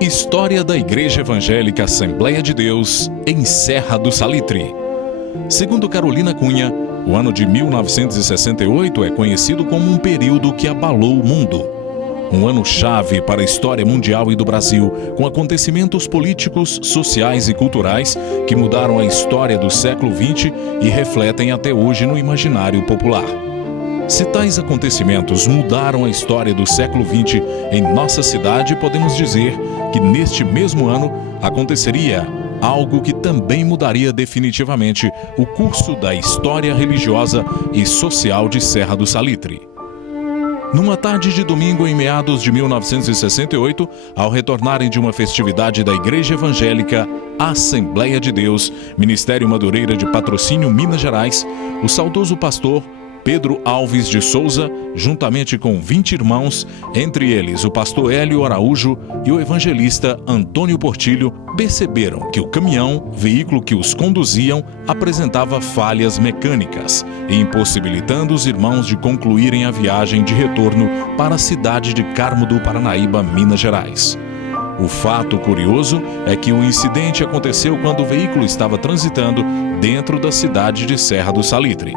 História da Igreja Evangélica Assembleia de Deus em Serra do Salitre. Segundo Carolina Cunha, o ano de 1968 é conhecido como um período que abalou o mundo. Um ano-chave para a história mundial e do Brasil, com acontecimentos políticos, sociais e culturais que mudaram a história do século XX e refletem até hoje no imaginário popular. Se tais acontecimentos mudaram a história do século XX em nossa cidade, podemos dizer que neste mesmo ano aconteceria algo que também mudaria definitivamente o curso da história religiosa e social de Serra do Salitre. Numa tarde de domingo em meados de 1968, ao retornarem de uma festividade da Igreja Evangélica Assembleia de Deus, Ministério Madureira de Patrocínio, Minas Gerais, o saudoso pastor Pedro Alves de Souza, juntamente com 20 irmãos, entre eles o pastor Hélio Araújo e o evangelista Antônio Portilho, perceberam que o caminhão, veículo que os conduziam, apresentava falhas mecânicas, impossibilitando os irmãos de concluírem a viagem de retorno para a cidade de Carmo do Paranaíba, Minas Gerais. O fato curioso é que o incidente aconteceu quando o veículo estava transitando dentro da cidade de Serra do Salitre.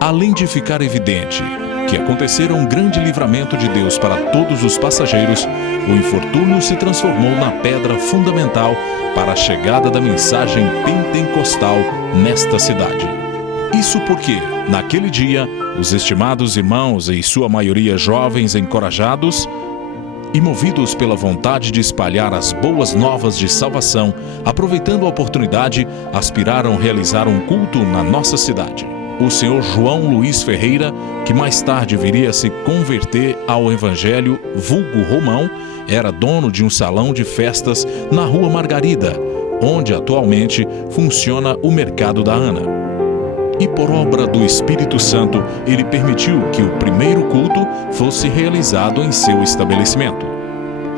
Além de ficar evidente que acontecera um grande livramento de Deus para todos os passageiros, o infortúnio se transformou na pedra fundamental para a chegada da mensagem pentecostal nesta cidade. Isso porque, naquele dia, os estimados irmãos, em sua maioria jovens encorajados e movidos pela vontade de espalhar as boas novas de salvação, aproveitando a oportunidade, aspiraram realizar um culto na nossa cidade. O senhor João Luiz Ferreira, que mais tarde viria a se converter ao Evangelho, vulgo Romão, era dono de um salão de festas na Rua Margarida, onde atualmente funciona o Mercado da Ana. E por obra do Espírito Santo, ele permitiu que o primeiro culto fosse realizado em seu estabelecimento.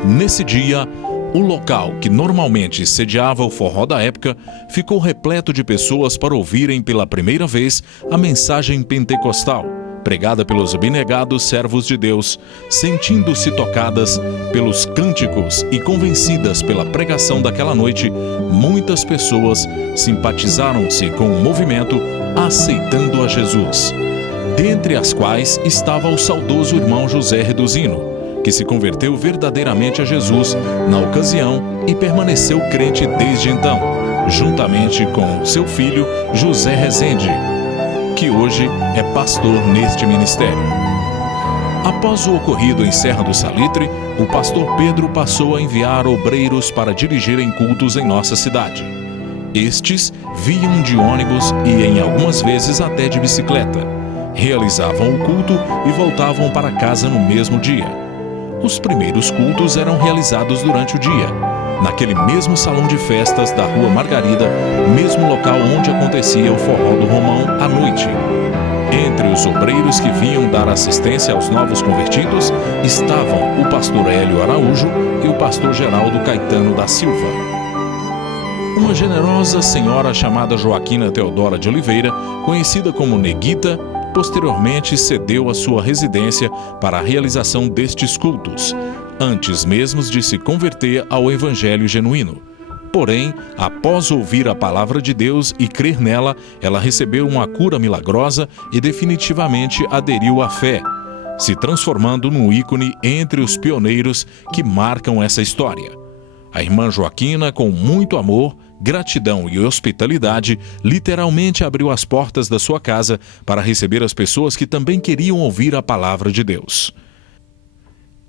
Nesse dia, o local, que normalmente sediava o forró da época, ficou repleto de pessoas para ouvirem pela primeira vez a mensagem pentecostal, pregada pelos abnegados servos de Deus, sentindo-se tocadas pelos cânticos e convencidas pela pregação daquela noite, muitas pessoas simpatizaram-se com o movimento, aceitando a Jesus, dentre as quais estava o saudoso irmão José Reduzino, que se converteu verdadeiramente a Jesus na ocasião e permaneceu crente desde então, juntamente com seu filho José Rezende, que hoje é pastor neste ministério. Após o ocorrido em Serra do Salitre, o pastor Pedro passou a enviar obreiros para dirigirem cultos em nossa cidade. Estes vinham de ônibus e, em algumas vezes, até de bicicleta. Realizavam o culto e voltavam para casa no mesmo dia. Os primeiros cultos eram realizados durante o dia, naquele mesmo salão de festas da Rua Margarida, mesmo local onde acontecia o forró do Romão à noite. Entre os obreiros que vinham dar assistência aos novos convertidos estavam o pastor Hélio Araújo e o pastor Geraldo Caetano da Silva. Uma generosa senhora chamada Joaquina Teodora de Oliveira, conhecida como Neguita, posteriormente cedeu a sua residência para a realização destes cultos, antes mesmo de se converter ao Evangelho genuíno. Porém, após ouvir a palavra de Deus e crer nela, ela recebeu uma cura milagrosa e definitivamente aderiu à fé, se transformando num ícone entre os pioneiros que marcam essa história. A irmã Joaquina, com muito amor, gratidão e hospitalidade, literalmente abriu as portas da sua casa para receber as pessoas que também queriam ouvir a palavra de Deus.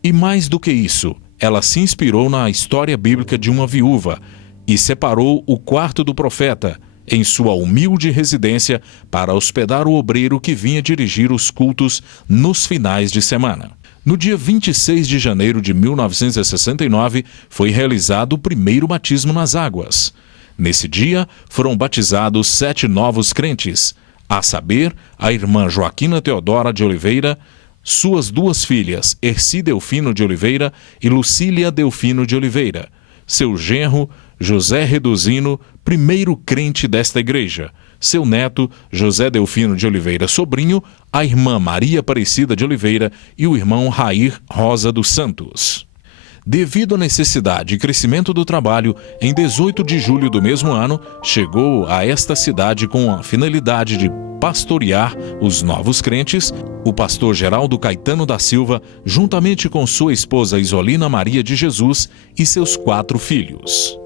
E mais do que isso, ela se inspirou na história bíblica de uma viúva e separou o quarto do profeta em sua humilde residência para hospedar o obreiro que vinha dirigir os cultos nos finais de semana. No dia 26 de janeiro de 1969, foi realizado o primeiro batismo nas águas. Nesse dia, foram batizados 7 novos crentes, a saber, a irmã Joaquina Teodora de Oliveira, suas 2 filhas, Erci Delfino de Oliveira e Lucília Delfino de Oliveira, seu genro, José Reduzino, primeiro crente desta igreja, seu neto, José Delfino de Oliveira Sobrinho, a irmã Maria Aparecida de Oliveira e o irmão Rair Rosa dos Santos. Devido à necessidade e crescimento do trabalho, em 18 de julho do mesmo ano, chegou a esta cidade com a finalidade de pastorear os novos crentes, o pastor Geraldo Caetano da Silva, juntamente com sua esposa Isolina Maria de Jesus e seus 4 filhos.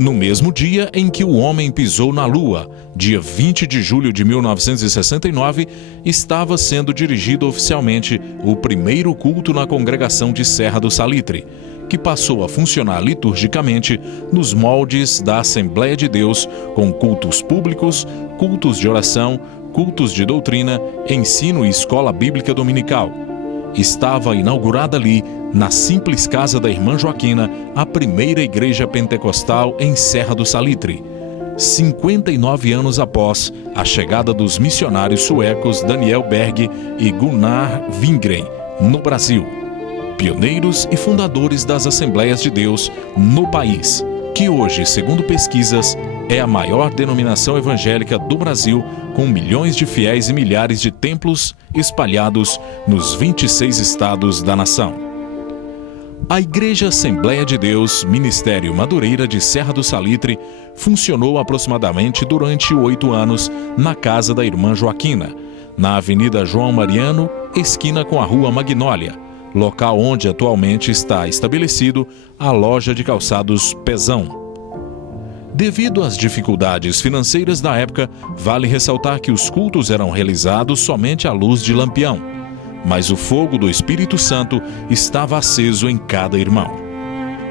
No mesmo dia em que o homem pisou na Lua, dia 20 de julho de 1969, estava sendo dirigido oficialmente o primeiro culto na congregação de Serra do Salitre, que passou a funcionar liturgicamente nos moldes da Assembleia de Deus, com cultos públicos, cultos de oração, cultos de doutrina, ensino e escola bíblica dominical. Estava inaugurada ali, na simples casa da irmã Joaquina, a primeira igreja pentecostal em Serra do Salitre, 59 anos após a chegada dos missionários suecos Daniel Berg e Gunnar Wingren no Brasil, pioneiros e fundadores das Assembleias de Deus no país, que hoje, segundo pesquisas, é a maior denominação evangélica do Brasil, com milhões de fiéis e milhares de templos espalhados nos 26 estados da nação. A Igreja Assembleia de Deus, Ministério Madureira de Serra do Salitre, funcionou aproximadamente durante 8 anos na casa da irmã Joaquina, na Avenida João Mariano, esquina com a Rua Magnólia, local onde atualmente está estabelecido a loja de calçados Pezão. Devido às dificuldades financeiras da época, vale ressaltar que os cultos eram realizados somente à luz de lampião, mas o fogo do Espírito Santo estava aceso em cada irmão.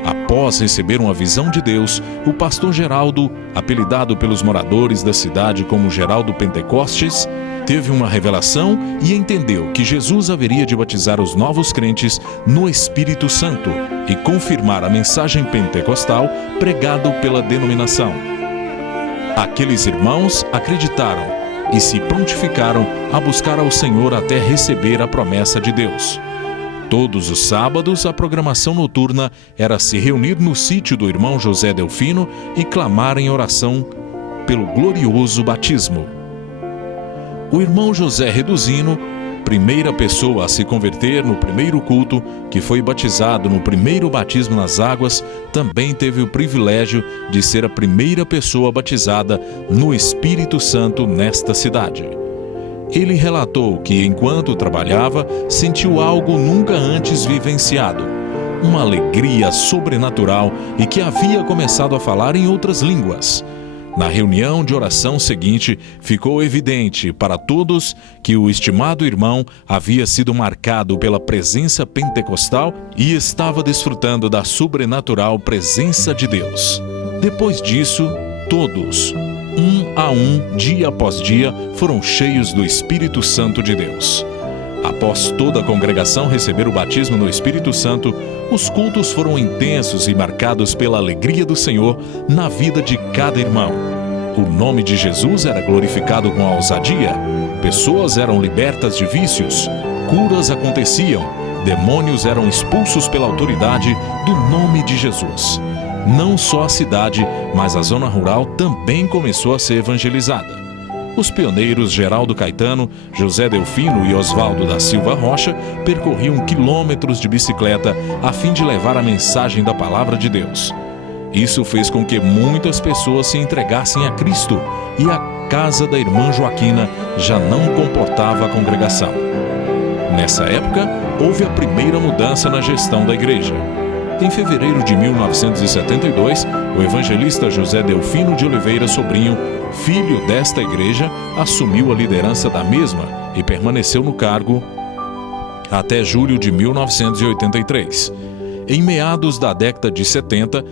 Após receber uma visão de Deus, o pastor Geraldo, apelidado pelos moradores da cidade como Geraldo Pentecostes, teve uma revelação e entendeu que Jesus haveria de batizar os novos crentes no Espírito Santo e confirmar a mensagem pentecostal pregada pela denominação. Aqueles irmãos acreditaram e se prontificaram a buscar ao Senhor até receber a promessa de Deus. Todos os sábados, a programação noturna era se reunir no sítio do irmão José Delfino e clamar em oração pelo glorioso batismo. O irmão José Reduzino, primeira pessoa a se converter no primeiro culto, que foi batizado no primeiro batismo nas águas, também teve o privilégio de ser a primeira pessoa batizada no Espírito Santo nesta cidade. Ele relatou que, enquanto trabalhava, sentiu algo nunca antes vivenciado, uma alegria sobrenatural e que havia começado a falar em outras línguas. Na reunião de oração seguinte, ficou evidente para todos que o estimado irmão havia sido marcado pela presença pentecostal e estava desfrutando da sobrenatural presença de Deus. Depois disso, todos, um a um, dia após dia, foram cheios do Espírito Santo de Deus. Após toda a congregação receber o batismo no Espírito Santo, os cultos foram intensos e marcados pela alegria do Senhor na vida de cada irmão. O nome de Jesus era glorificado com ousadia, pessoas eram libertas de vícios, curas aconteciam, demônios eram expulsos pela autoridade do nome de Jesus. Não só a cidade, mas a zona rural também começou a ser evangelizada. Os pioneiros Geraldo Caetano, José Delfino e Oswaldo da Silva Rocha percorriam quilômetros de bicicleta a fim de levar a mensagem da palavra de Deus. Isso fez com que muitas pessoas se entregassem a Cristo e a casa da irmã Joaquina já não comportava a congregação. Nessa época, houve a primeira mudança na gestão da igreja. Em fevereiro de 1972, o evangelista José Delfino de Oliveira Sobrinho, filho desta igreja, assumiu a liderança da mesma e permaneceu no cargo até julho de 1983. Em meados da década de 70,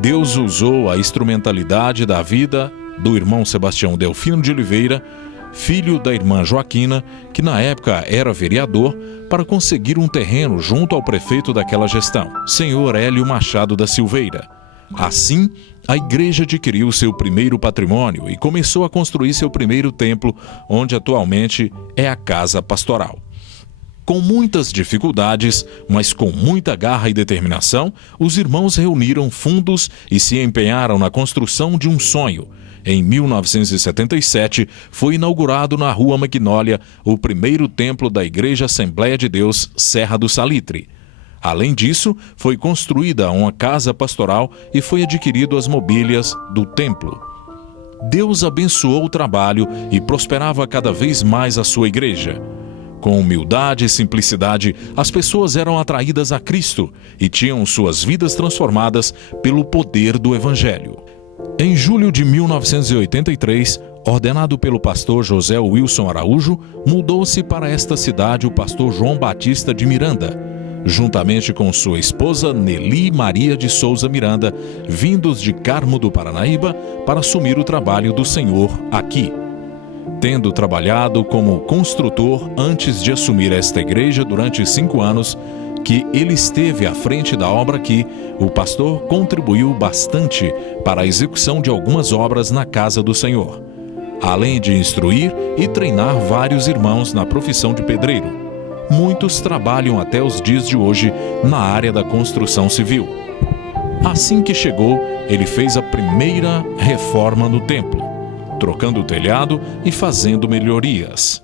Deus usou a instrumentalidade da vida do irmão Sebastião Delfino de Oliveira, filho da irmã Joaquina, que na época era vereador, para conseguir um terreno junto ao prefeito daquela gestão, senhor Hélio Machado da Silveira. Assim, a igreja adquiriu seu primeiro patrimônio e começou a construir seu primeiro templo, onde atualmente é a casa pastoral. Com muitas dificuldades, mas com muita garra e determinação, os irmãos reuniram fundos e se empenharam na construção de um sonho. Em 1977, foi inaugurado na Rua Magnólia o primeiro templo da Igreja Assembleia de Deus Serra do Salitre. Além disso, foi construída uma casa pastoral e foi adquirido as mobílias do templo. Deus abençoou o trabalho e prosperava cada vez mais a sua igreja. Com humildade e simplicidade, as pessoas eram atraídas a Cristo e tinham suas vidas transformadas pelo poder do Evangelho. Em julho de 1983, ordenado pelo pastor José Wilson Araújo, mudou-se para esta cidade o pastor João Batista de Miranda, juntamente com sua esposa Nelly Maria de Souza Miranda, vindos de Carmo do Paranaíba para assumir o trabalho do Senhor aqui. Tendo trabalhado como construtor antes de assumir esta igreja durante 5 anos, que ele esteve à frente da obra aqui, o pastor contribuiu bastante para a execução de algumas obras na casa do Senhor, além de instruir e treinar vários irmãos na profissão de pedreiro. Muitos trabalham até os dias de hoje na área da construção civil. Assim que chegou, ele fez a primeira reforma no templo, trocando o telhado e fazendo melhorias.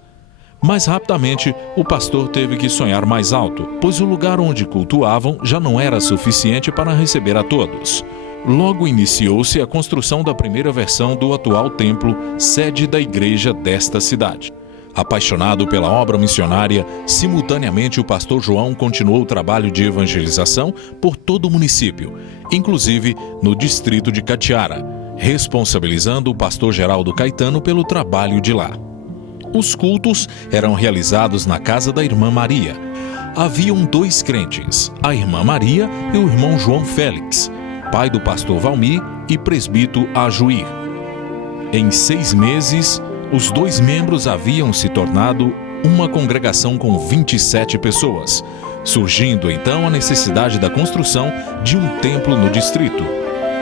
Mas rapidamente, o pastor teve que sonhar mais alto, pois o lugar onde cultuavam já não era suficiente para receber a todos. Logo iniciou-se a construção da primeira versão do atual templo, sede da igreja desta cidade. Apaixonado pela obra missionária, simultaneamente o pastor João continuou o trabalho de evangelização por todo o município, inclusive no distrito de Catiara, responsabilizando o pastor Geraldo Caetano pelo trabalho de lá. Os cultos eram realizados na casa da irmã Maria. Haviam 2 crentes, a irmã Maria e o irmão João Félix, pai do pastor Valmir e presbítero Ajuir. Em 6 meses, os 2 membros haviam se tornado uma congregação com 27 pessoas, surgindo então a necessidade da construção de um templo no distrito.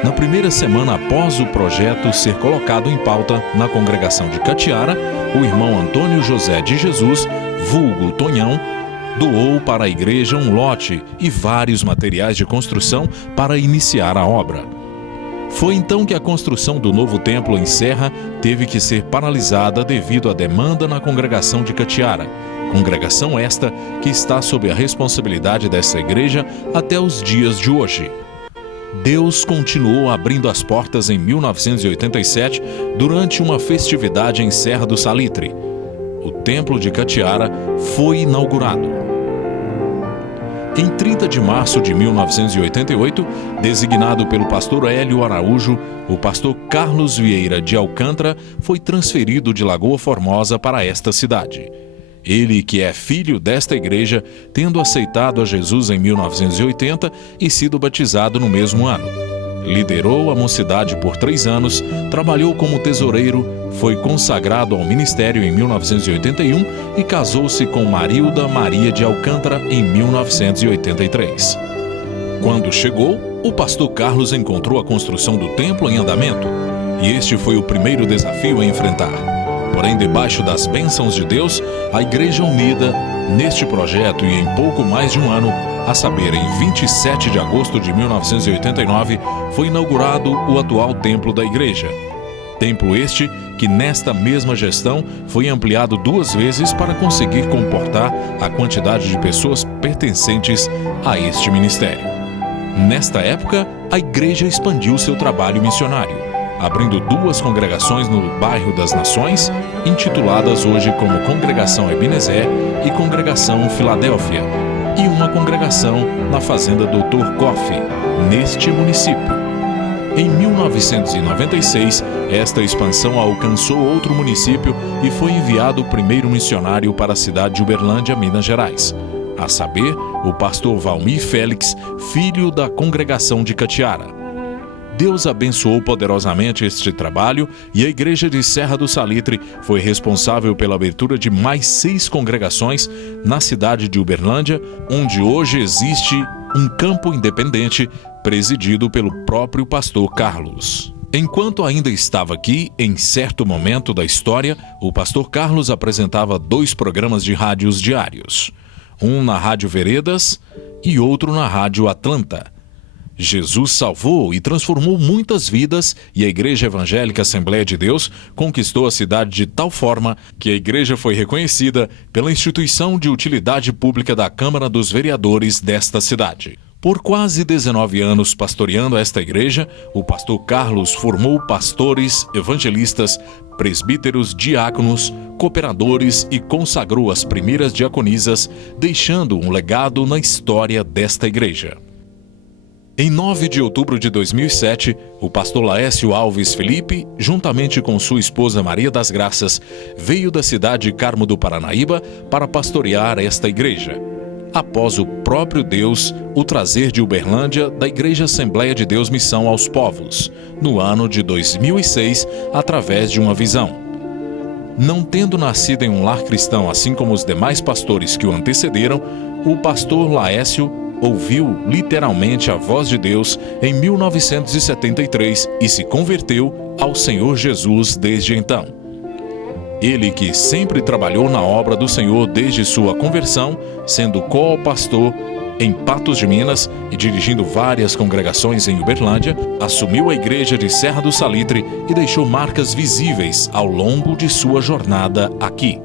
Na primeira semana após o projeto ser colocado em pauta na congregação de Catiara, o irmão Antônio José de Jesus, vulgo Tonhão, doou para a igreja um lote e vários materiais de construção para iniciar a obra. Foi então que a construção do novo templo em Serra teve que ser paralisada devido à demanda na congregação de Catiara, congregação esta que está sob a responsabilidade dessa igreja até os dias de hoje. Deus continuou abrindo as portas em 1987 durante uma festividade em Serra do Salitre. O templo de Catiara foi inaugurado. Em 30 de março de 1988, designado pelo pastor Hélio Araújo, o pastor Carlos Vieira de Alcântara foi transferido de Lagoa Formosa para esta cidade. Ele, que é filho desta igreja, tendo aceitado a Jesus em 1980 e sido batizado no mesmo ano. Liderou a mocidade por 3 anos, trabalhou como tesoureiro, foi consagrado ao ministério em 1981 e casou-se com Marilda Maria de Alcântara em 1983. Quando chegou, o pastor Carlos encontrou a construção do templo em andamento, e este foi o primeiro desafio a enfrentar. Porém, debaixo das bênçãos de Deus, a Igreja Unida, neste projeto e em pouco mais de um ano, a saber, em 27 de agosto de 1989, foi inaugurado o atual templo da igreja. Templo este que, nesta mesma gestão, foi ampliado 2 vezes para conseguir comportar a quantidade de pessoas pertencentes a este ministério. Nesta época, a igreja expandiu seu trabalho missionário, abrindo 2 congregações no bairro das Nações, intituladas hoje como Congregação Ebenezer e Congregação Filadélfia, e uma congregação na Fazenda Dr. Coffey, neste município. Em 1996, esta expansão alcançou outro município e foi enviado o primeiro missionário para a cidade de Uberlândia, Minas Gerais, a saber, o pastor Valmir Félix, filho da congregação de Catiara. Deus abençoou poderosamente este trabalho e a igreja de Serra do Salitre foi responsável pela abertura de mais 6 congregações na cidade de Uberlândia, onde hoje existe um campo independente presidido pelo próprio pastor Carlos. Enquanto ainda estava aqui, em certo momento da história, o pastor Carlos apresentava 2 programas de rádios diários, um na Rádio Veredas e outro na Rádio Atlanta. Jesus salvou e transformou muitas vidas e a Igreja Evangélica Assembleia de Deus conquistou a cidade de tal forma que a igreja foi reconhecida pela instituição de utilidade pública da Câmara dos Vereadores desta cidade. Por quase 19 anos pastoreando esta igreja, o pastor Carlos formou pastores, evangelistas, presbíteros, diáconos, cooperadores e consagrou as primeiras diaconisas, deixando um legado na história desta igreja. Em 9 de outubro de 2007, o pastor Laércio Alves Felipe, juntamente com sua esposa Maria das Graças, veio da cidade de Carmo do Paranaíba para pastorear esta igreja, após o próprio Deus o trazer de Uberlândia da Igreja Assembleia de Deus Missão aos Povos, no ano de 2006, através de uma visão. Não tendo nascido em um lar cristão, assim como os demais pastores que o antecederam, o pastor Laércio ouviu literalmente a voz de Deus em 1973 e se converteu ao Senhor Jesus desde então. Ele que sempre trabalhou na obra do Senhor desde sua conversão, sendo co-pastor em Patos de Minas e dirigindo várias congregações em Uberlândia, assumiu a igreja de Serra do Salitre e deixou marcas visíveis ao longo de sua jornada aqui.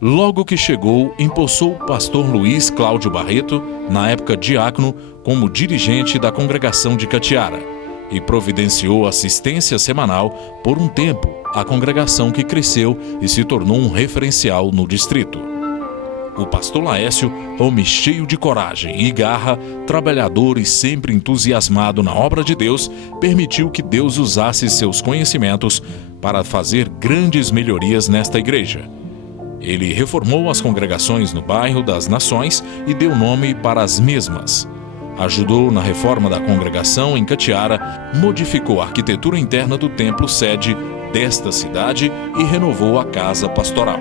Logo que chegou, impulsou o pastor Luiz Cláudio Barreto, na época diácono, como dirigente da congregação de Catiara, e providenciou assistência semanal por um tempo à congregação que cresceu e se tornou um referencial no distrito. O pastor Laércio, homem cheio de coragem e garra, trabalhador e sempre entusiasmado na obra de Deus, permitiu que Deus usasse seus conhecimentos para fazer grandes melhorias nesta igreja. Ele reformou as congregações no bairro das Nações e deu nome para as mesmas. Ajudou na reforma da congregação em Catiara, modificou a arquitetura interna do templo sede desta cidade e renovou a casa pastoral.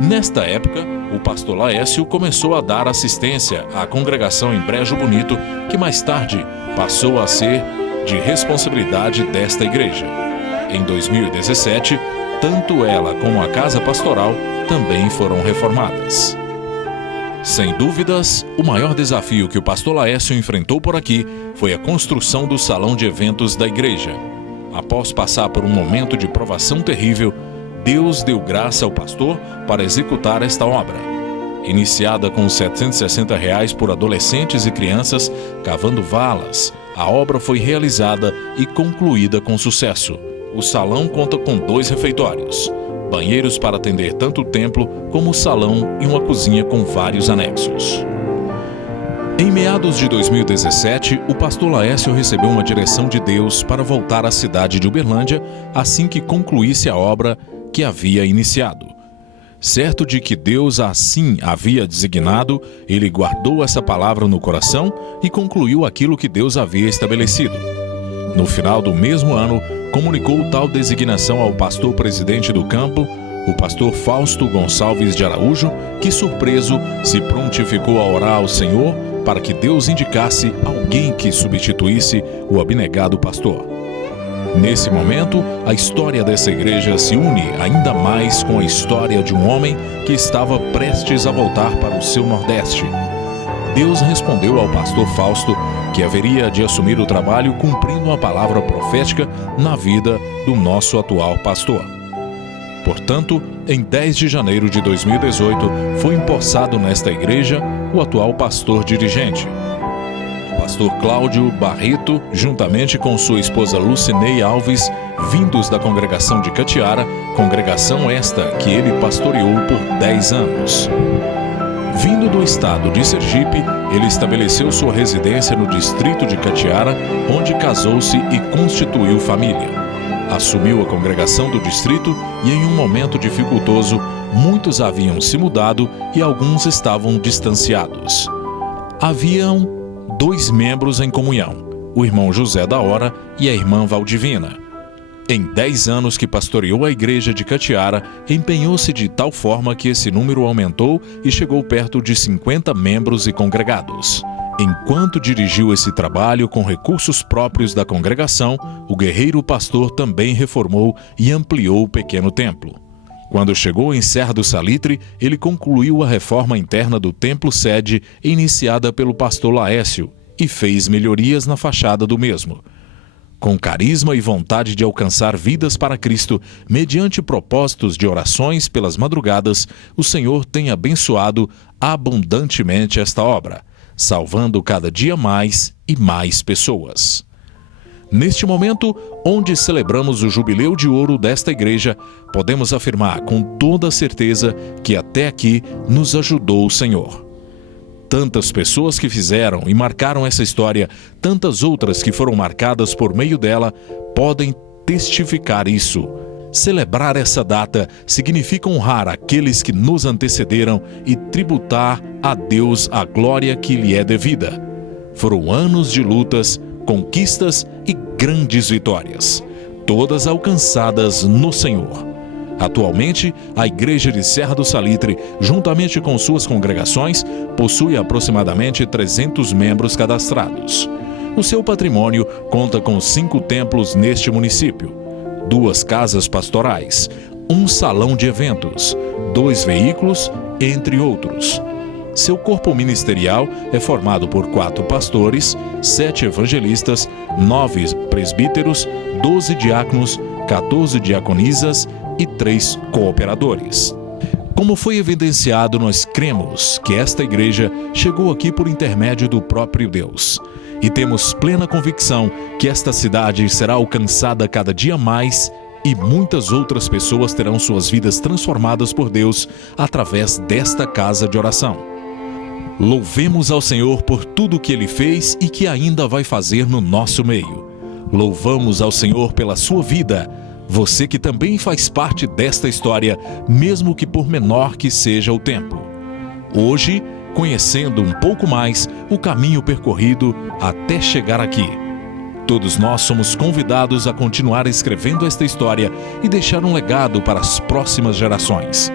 Nesta época, o pastor Laércio começou a dar assistência à congregação em Brejo Bonito, que mais tarde passou a ser de responsabilidade desta igreja. Em 2017, tanto ela como a casa pastoral também foram reformadas. Sem dúvidas, o maior desafio que o pastor Laércio enfrentou por aqui foi a construção do salão de eventos da igreja. Após passar por um momento de provação terrível, Deus deu graça ao pastor para executar esta obra. Iniciada com R$ 760 por adolescentes e crianças cavando valas, a obra foi realizada e concluída com sucesso. O salão conta com 2 refeitórios, banheiros para atender tanto o templo como o salão e uma cozinha com vários anexos. Em meados de 2017, o pastor Laércio recebeu uma direção de Deus para voltar à cidade de Uberlândia assim que concluísse a obra que havia iniciado. Certo de que Deus assim havia designado, ele guardou essa palavra no coração e concluiu aquilo que Deus havia estabelecido. No final do mesmo ano, comunicou tal designação ao pastor presidente do campo, o pastor Fausto Gonçalves de Araújo, que, surpreso, se prontificou a orar ao Senhor para que Deus indicasse alguém que substituísse o abnegado pastor. Nesse momento, a história dessa igreja se une ainda mais com a história de um homem que estava prestes a voltar para o seu Nordeste. Deus respondeu ao pastor Fausto que haveria de assumir o trabalho cumprindo a palavra profética na vida do nosso atual pastor. Portanto, em 10 de janeiro de 2018, foi empossado nesta igreja o atual pastor dirigente. O pastor Cláudio Barreto, juntamente com sua esposa Lucinei Alves, vindos da congregação de Catiara, congregação esta que ele pastoreou por 10 anos. Vindo do estado de Sergipe, ele estabeleceu sua residência no distrito de Catiara, onde casou-se e constituiu família. Assumiu a congregação do distrito e, em um momento dificultoso, muitos haviam se mudado e alguns estavam distanciados. Haviam 2 membros em comunhão, o irmão José da Hora e a irmã Valdivina. Em 10 anos que pastoreou a igreja de Catiara, empenhou-se de tal forma que esse número aumentou e chegou perto de 50 membros e congregados. Enquanto dirigiu esse trabalho com recursos próprios da congregação, o guerreiro pastor também reformou e ampliou o pequeno templo. Quando chegou em Serra do Salitre, ele concluiu a reforma interna do templo sede iniciada pelo pastor Laércio e fez melhorias na fachada do mesmo. Com carisma e vontade de alcançar vidas para Cristo, mediante propósitos de orações pelas madrugadas, o Senhor tem abençoado abundantemente esta obra, salvando cada dia mais e mais pessoas. Neste momento, onde celebramos o jubileu de ouro desta igreja, podemos afirmar com toda certeza que até aqui nos ajudou o Senhor. Tantas pessoas que fizeram e marcaram essa história, tantas outras que foram marcadas por meio dela, podem testificar isso. Celebrar essa data significa honrar aqueles que nos antecederam e tributar a Deus a glória que lhe é devida. Foram anos de lutas, conquistas e grandes vitórias, todas alcançadas no Senhor. Atualmente, a Igreja de Serra do Salitre, juntamente com suas congregações, possui aproximadamente 300 membros cadastrados. O seu patrimônio conta com 5 templos neste município, 2 casas pastorais, um salão de eventos, 2 veículos, entre outros. Seu corpo ministerial é formado por 4 pastores, 7 evangelistas, 9 presbíteros, 12 diáconos, 14 diaconisas e 3 cooperadores. Como foi evidenciado, nós cremos que esta igreja chegou aqui por intermédio do próprio Deus. E temos plena convicção que esta cidade será alcançada cada dia mais e muitas outras pessoas terão suas vidas transformadas por Deus através desta casa de oração. Louvemos ao Senhor por tudo que Ele fez e que ainda vai fazer no nosso meio. Louvamos ao Senhor pela sua vida, você que também faz parte desta história, mesmo que por menor que seja o tempo. Hoje, conhecendo um pouco mais o caminho percorrido até chegar aqui. Todos nós somos convidados a continuar escrevendo esta história e deixar um legado para as próximas gerações.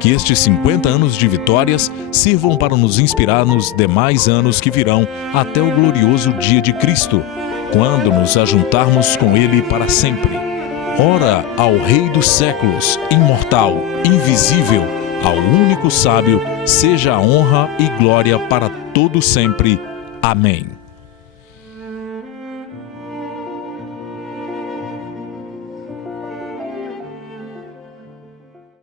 Que estes 50 anos de vitórias sirvam para nos inspirar nos demais anos que virão até o glorioso dia de Cristo, quando nos ajuntarmos com Ele para sempre. Ora ao Rei dos séculos, imortal, invisível, ao único sábio, seja a honra e glória para todo sempre. Amém.